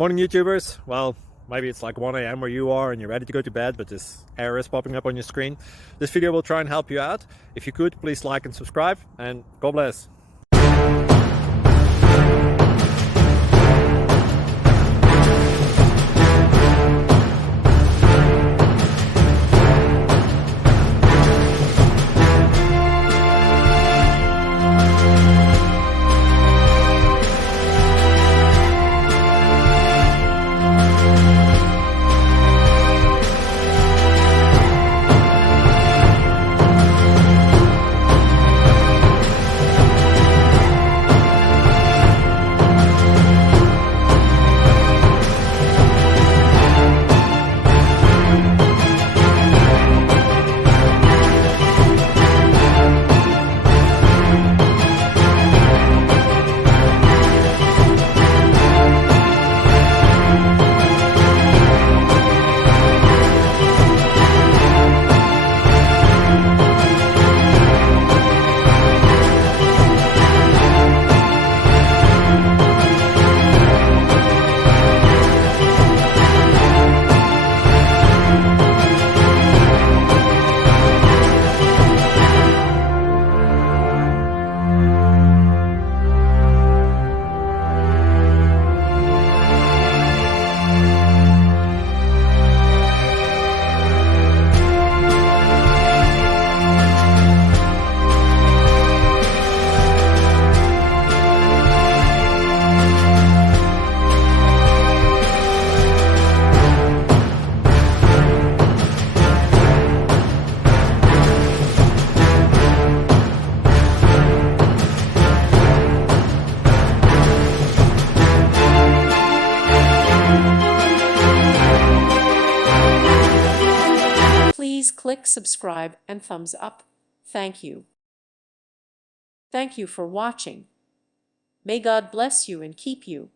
Morning YouTubers. Well, maybe it's like 1 a.m. where you are and you're ready to go to bed, but this error is popping up on your screen. This video will try and help you out. If you could, please like and subscribe, and God bless. Please click subscribe and thumbs up. Thank you. Thank you for watching. May God bless you and keep you.